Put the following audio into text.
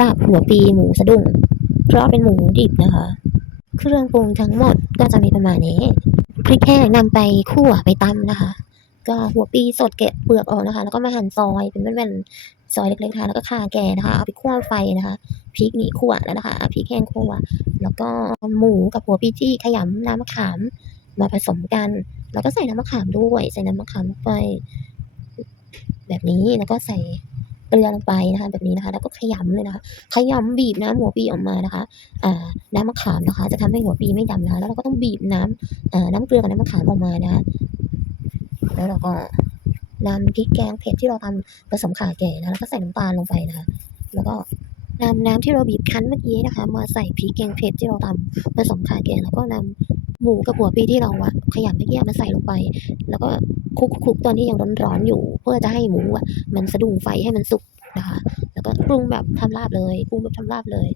ลาบหัวปีหมูสะดุ้ง เพราะเป็นหมูดิบนะคะ เครื่องปรุงทั้งหมดก็จะมีประมาณนี้ พริกแห้งนำไปคั่วไปตำนะคะ ก็หัวปีสดแกะเปลือกออกนะคะ แล้วก็มาหั่นซอยเป็นแว่นๆซอยเล็กๆนะคะแล้วก็ข่าแก่นะคะ เอาไปคั่วไฟนะคะพริกนี่คั่วแล้วนะคะพริกแห้งคั่ว แล้วก็หมูกับหัวปีที่ขยำน้ำมะขามมาผสมกัน แล้วก็ใส่น้ำมะขามด้วย ใส่น้ำมะขามลงไป แบบนี้แล้วก็ใส่ เกลือลงไปนะคะ แบบนี้นะคะ แล้วก็ขยำเลยนะคะ ขยำบีบน้ำหัวปีออกมานะคะ อ่า น้ำมะขามนะคะ จะทำให้หัวปีไม่ดำนะะแล้วเราก็ต้องบีบน้ำอ่า น้ำเกลือกับน้ำมะขามออกมานะคะแล้วเราก็นำพริกแกงเผ็ดที่เราทำผสมข่าแก่นะแล้วก็ใส่น้ำตาลลงไปนะคะ แล้วก็นำน้ำที่เราบีบคั้นเมื่อกี้นะคะ มาใส่พริกแกงเผ็ดที่เราทำผสมข่าแก่แล้วก็นำ หมูกับหัวปีที่เราอะขยำเมื่อกี้มาใส่ลงไป แล้วก็คลุกๆตอนที่ยังร้อนๆอยู่ เพื่อจะให้หมูอะมันสะดุ้งไฟให้มันสุกนะคะ แล้วก็ปรุงแบบทำลาบเลยปรุงแบบทำลาบเลย